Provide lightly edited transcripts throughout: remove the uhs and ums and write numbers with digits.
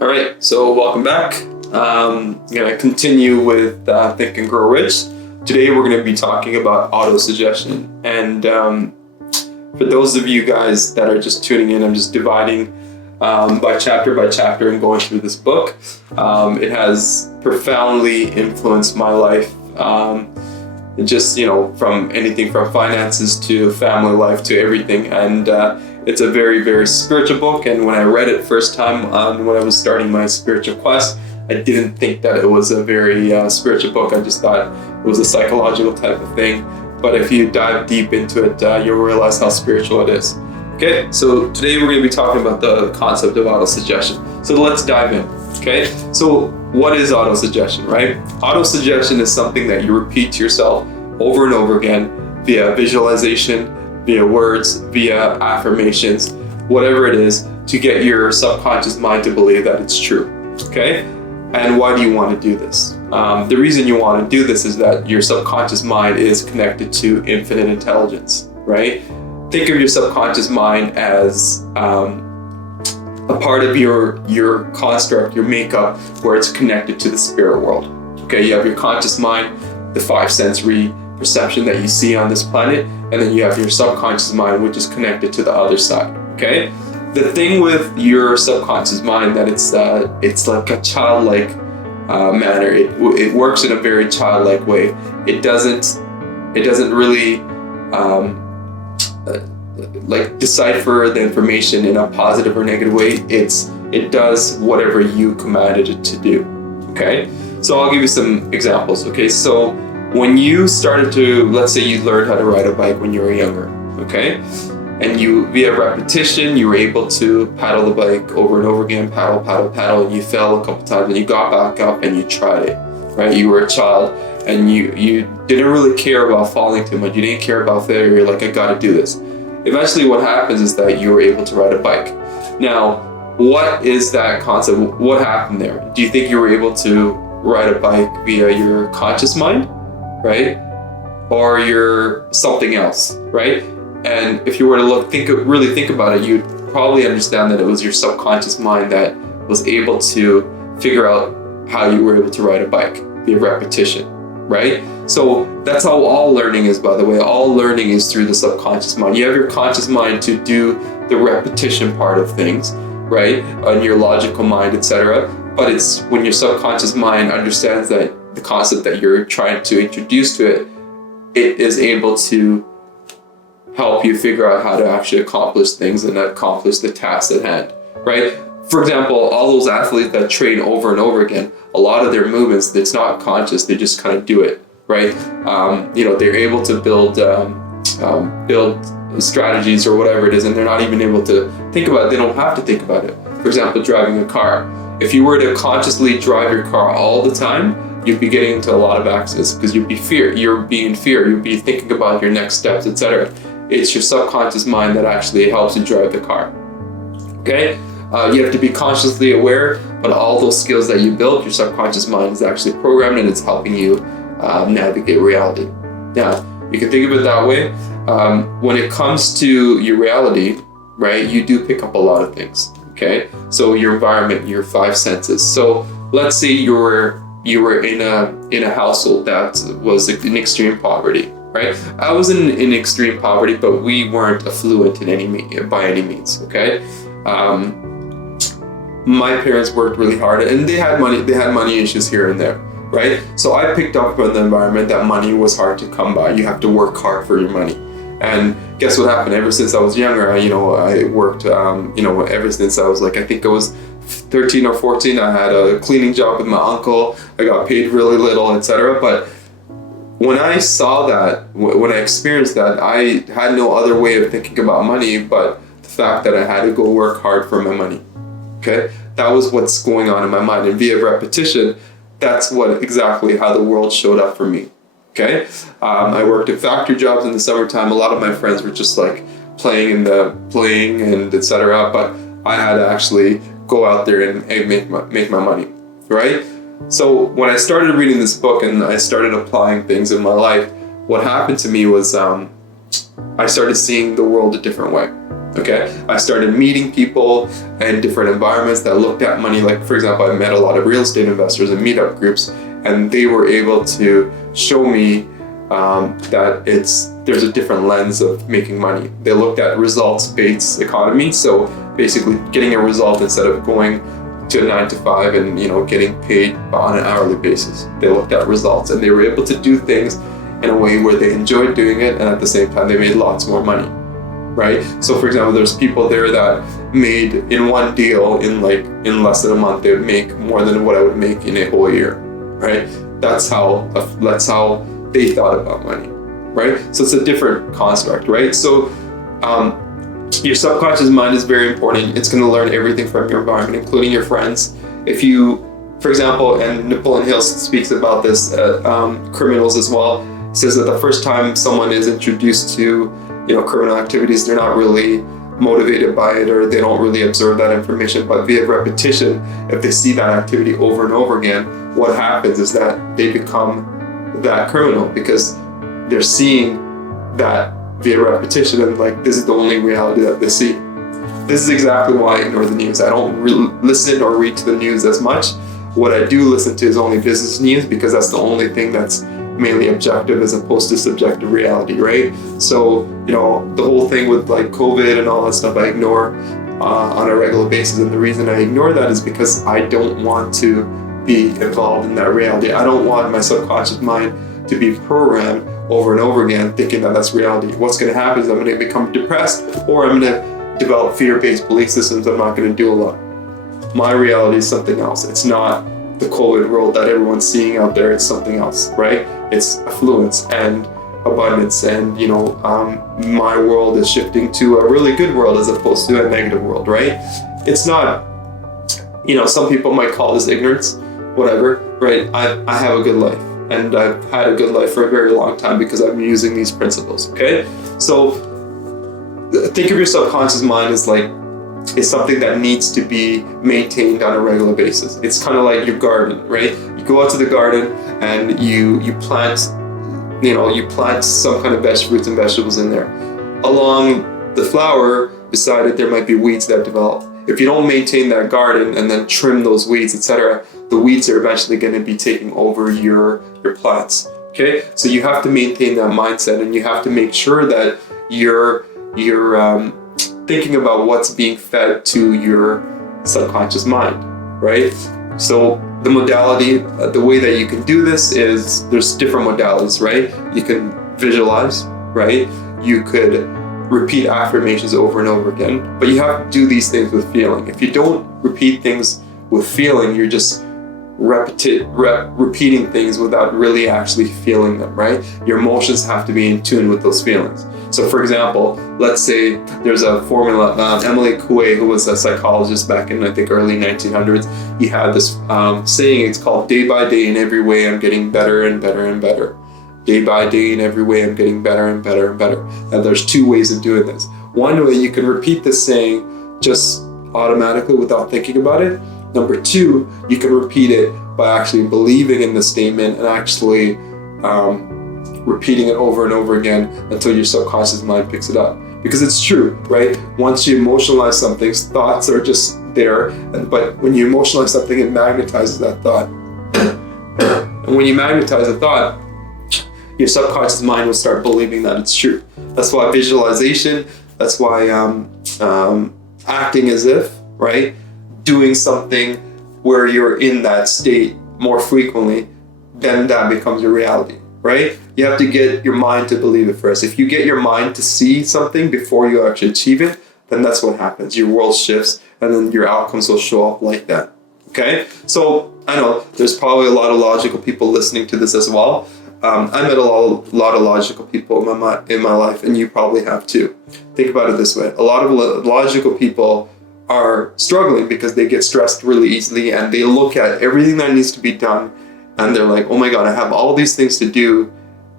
All right, so welcome back. I'm going to continue with Think and Grow Rich. Today we're going to be talking about auto-suggestion. And for those of you guys that are just tuning in, I'm just dividing by chapter and going through this book. It has profoundly influenced my life. Just, from anything from finances to family life to everything. And it's a very, very spiritual book. And when I read it first time when I was starting my spiritual quest, I didn't think that it was a very spiritual book. I just thought it was a psychological type of thing. But if you dive deep into it, you'll realize how spiritual it is. Okay, so today we're going to be talking about the concept of auto-suggestion. So let's dive in. Okay, so what is auto-suggestion, right? Auto-suggestion is something that you repeat to yourself over and over again via visualization, via words, via affirmations, whatever it is, to get your subconscious mind to believe that it's true. Okay, and why do you want to do this? The reason you want to do this is that your subconscious mind is connected to infinite intelligence, right? Think of your subconscious mind as a part of your construct, your makeup, where it's connected to the spirit world. Okay, you have your conscious mind, the five sensory perception that you see on this planet, and then you have your subconscious mind, which is connected to the other side. Okay, the thing with your subconscious mind that it's like a childlike manner. It works in a very childlike way. It doesn't really like decipher the information in a positive or negative way. It does whatever you commanded it to do. Okay, so I'll give you some examples. Okay, so when you started to, let's say you learned how to ride a bike when you were younger, okay, and you, via repetition, you were able to paddle the bike over and over again, paddle, and you fell a couple times and you got back up and you tried it, right? You were a child and you didn't really care about falling too much. You didn't care about failure. You're like, I gotta do this. Eventually what happens is that you were able to ride a bike. Now, what is that concept? What happened there? Do you think you were able to ride a bike via your conscious mind, right? Or your something else, right? And if you were to really think about it, you'd probably understand that it was your subconscious mind that was able to figure out how you were able to ride a bike via repetition, right? So that's how all learning is, by the way. All learning is through the subconscious mind. You have your conscious mind to do the repetition part of things, right? And your logical mind, etc. But it's when your subconscious mind understands that the concept that you're trying to introduce to it, it is able to help you figure out how to actually accomplish things and accomplish the task at hand, right? For example, all those athletes that train over and over again, a lot of their movements, it's not conscious, they just kind of do it, right? They're able to build strategies or whatever it is, and they're not even able to think about it. They don't have to think about it. For example, driving a car. If you were to consciously drive your car all the time, you'd be getting into a lot of accidents because you'd be in fear, you'd be thinking about your next steps, etc. It's your subconscious mind that actually helps you drive the car. Okay? You have to be consciously aware, but all those skills that you built, your subconscious mind is actually programmed and it's helping you navigate reality. Now, you can think of it that way. When it comes to your reality, right, you do pick up a lot of things. Okay? So your environment, your five senses. So let's say you were in a household that was in extreme poverty, right? I was in extreme poverty, but we weren't affluent by any means. Okay, my parents worked really hard, and they had money issues here and there, right? So I picked up from the environment that money was hard to come by. You have to work hard for your money. And guess what happened? Ever since I was younger, I worked. Ever since I was I think I was 13 or 14, I had a cleaning job with my uncle. I got paid really little, etc. But when I saw that, when I experienced that, I had no other way of thinking about money but the fact that I had to go work hard for my money. Okay, that was what's going on in my mind, and via repetition, that's exactly how the world showed up for me. Okay, I worked at factory jobs in the summertime. A lot of my friends were just playing and etc. But I had to actually go out there and make my money, right? So when I started reading this book and I started applying things in my life, what happened to me was I started seeing the world a different way. Okay, I started meeting people in different environments that looked at money. Like, for example, I met a lot of real estate investors in meetup groups, and they were able to show me that there's a different lens of making money. They looked at results-based economy, so basically getting a result instead of going to a 9 to 5 and getting paid on an hourly basis. They looked at results, and they were able to do things in a way where they enjoyed doing it, and at the same time they made lots more money. Right? So for example, there's people there that made in one deal in less than a month, they would make more than what I would make in a whole year. Right? That's how they thought about money. Right? So it's a different construct, right? So your subconscious mind is very important. It's going to learn everything from your environment, including your friends. If you, for example, and Napoleon Hill speaks about this, criminals as well, says that the first time someone is introduced to criminal activities, they're not really motivated by it, or they don't really absorb that information. But via repetition, if they see that activity over and over again, what happens is that they become that criminal because they're seeing that via repetition, and this is the only reality that they see. This is exactly why I ignore the news. I don't listen or read to the news as much. What I do listen to is only business news, because that's the only thing that's mainly objective as opposed to subjective reality, right? So, the whole thing with COVID and all that stuff, I ignore on a regular basis. And the reason I ignore that is because I don't want to be involved in that reality. I don't want my subconscious mind to be programmed over and over again thinking that that's reality. What's going to happen is I'm going to become depressed, or I'm going to develop fear-based belief systems. I'm not going to do a lot. My reality is something else. It's not the COVID world that everyone's seeing out there. It's something else, right? It's affluence and abundance, and my world is shifting to a really good world as opposed to a negative world, right? It's not, some people might call this ignorance, whatever, right? I have a good life, and I've had a good life for a very long time because I've been using these principles. Okay, so think of your subconscious mind as is something that needs to be maintained on a regular basis. It's kind of like your garden, right? You go out to the garden and you plant some kind of fruits and vegetables in there. Along the flower, beside it, there might be weeds that develop. If you don't maintain that garden and then trim those weeds, etc., the weeds are eventually going to be taking over your plants. Okay, so you have to maintain that mindset, and you have to make sure that you're thinking about what's being fed to your subconscious mind, right? So the modality, the way that you can do this is there's different modalities, right? You can visualize, right? You could repeat affirmations over and over again, but you have to do these things with feeling. If you don't repeat things with feeling, you're just repeating things without really actually feeling them, right? Your emotions have to be in tune with those feelings. So for example, let's say there's a formula, Emily Coué, who was a psychologist back in, I think, early 1900s, he had this saying, it's called day by day in every way I'm getting better and better and better. Day by day in every way I'm getting better and better and better. And there's two ways of doing this. One way, you can repeat this saying just automatically without thinking about it. Number two, you can repeat it by actually believing in the statement and actually repeating it over and over again until your subconscious mind picks it up. Because it's true, right? Once you emotionalize something, thoughts are just there, but when you emotionalize something, it magnetizes that thought. And when you magnetize a thought, your subconscious mind will start believing that it's true. That's why visualization, that's why acting as if, right? Doing something where you're in that state more frequently, then that becomes your reality, right? You have to get your mind to believe it first. If you get your mind to see something before you actually achieve it, then that's what happens. Your world shifts, and then your outcomes will show up like that, okay? So I know there's probably a lot of logical people listening to this as well. I met a lot of logical people in my life, and you probably have too. Think about it this way. A lot of logical people are struggling because they get stressed really easily, and they look at everything that needs to be done, and they're like, oh my God, I have all these things to do,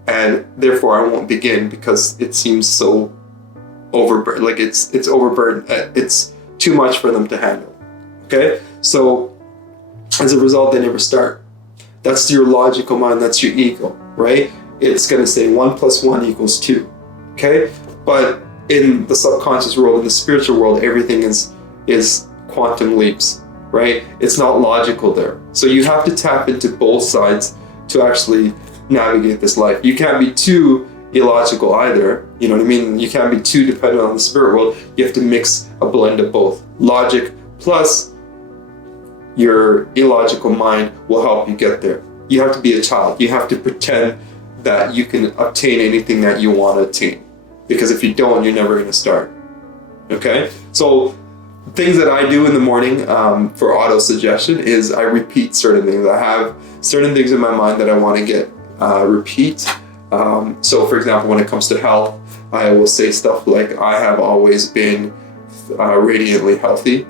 and therefore I won't begin because it seems so overburdened. Like it's overburdened. It's too much for them to handle. Okay? So as a result, they never start. That's your logical mind, that's your ego, right? It's gonna say 1 + 1 = 2, okay? But in the subconscious world, in the spiritual world, everything is quantum leaps, right? It's not logical there. So you have to tap into both sides to actually navigate this life. You can't be too illogical either. You know what I mean? You can't be too dependent on the spirit world. You have to mix a blend of both. Logic plus your illogical mind will help you get there. You have to be a child. You have to pretend that you can obtain anything that you want to attain. Because if you don't, you're never going to start. Okay? So things that I do in the morning for auto-suggestion is I repeat certain things. I have certain things in my mind that I want to get repeat. So for example, when it comes to health, I will say stuff like, I have always been radiantly healthy.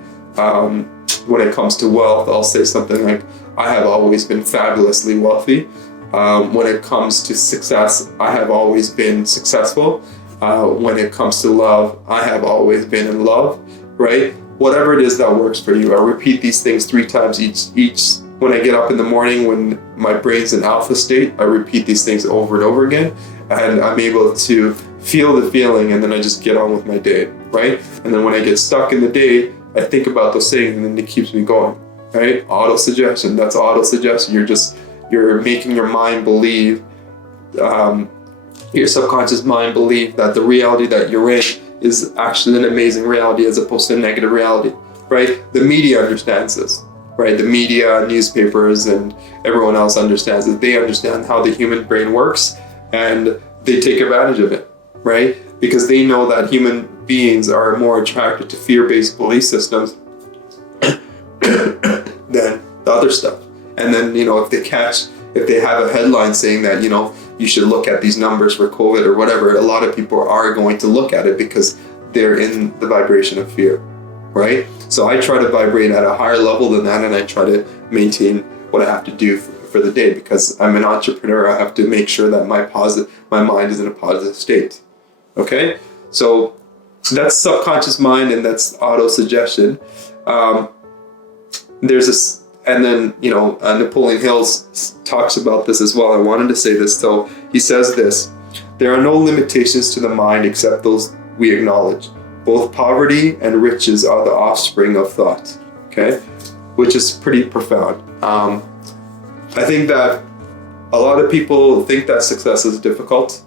When it comes to wealth, I'll say something like, I have always been fabulously wealthy. When it comes to success, I have always been successful. When it comes to love, I have always been in love, right? Whatever it is that works for you. I repeat these things 3 times each. When I get up in the morning, when my brain's in alpha state, I repeat these things over and over again, and I'm able to feel the feeling, and then I just get on with my day, right? And then when I get stuck in the day, I think about those things, and then it keeps me going, right? Auto-suggestion, that's auto-suggestion. You're making your mind believe, your subconscious mind believe that the reality that you're in is actually an amazing reality as opposed to a negative reality, right? The media understands this, right? The media, newspapers, and everyone else understands it. They understand how the human brain works, and they take advantage of it, right? Because they know that human beings are more attracted to fear-based belief systems than the other stuff. And then, if they have a headline saying that, you should look at these numbers for COVID or whatever, a lot of people are going to look at it because they're in the vibration of fear, right? So I try to vibrate at a higher level than that, and I try to maintain what I have to do for the day, because I'm an entrepreneur. I have to make sure that my mind is in a positive state. Okay? So that's subconscious mind, and that's auto-suggestion. And then, Napoleon Hill talks about this as well. I wanted to say this. So he says this: there are no limitations to the mind except those we acknowledge. Both poverty and riches are the offspring of thought. Okay? Which is pretty profound. I think that a lot of people think that success is difficult,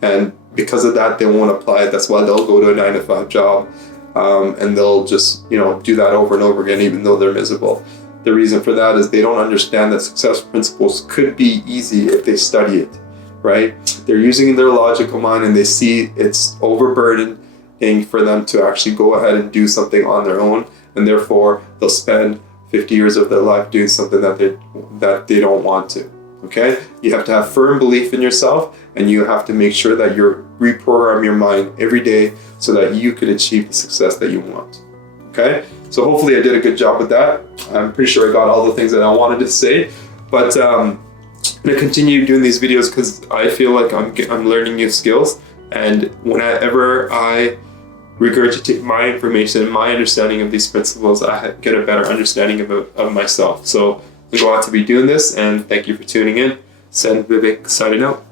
and because of that, they won't apply it. That's why they'll go to a 9-to-5 job, and they'll just, do that over and over again, even though they're miserable. The reason for that is they don't understand that success principles could be easy if they study it, right? They're using their logical mind, and they see it's overburdening for them to actually go ahead and do something on their own, and therefore they'll spend 50 years of their life doing something that they don't want to. Okay? You have to have firm belief in yourself, and you have to make sure that you reprogram your mind every day so that you can achieve the success that you want. Okay? So hopefully I did a good job with that. I'm pretty sure I got all the things that I wanted to say, but I'm going to continue doing these videos because I feel like I'm learning new skills, and whenever I regurgitate my information and my understanding of these principles, I get a better understanding of myself. So I'm glad to be doing this, and thank you for tuning in. Sen Vivek signing out.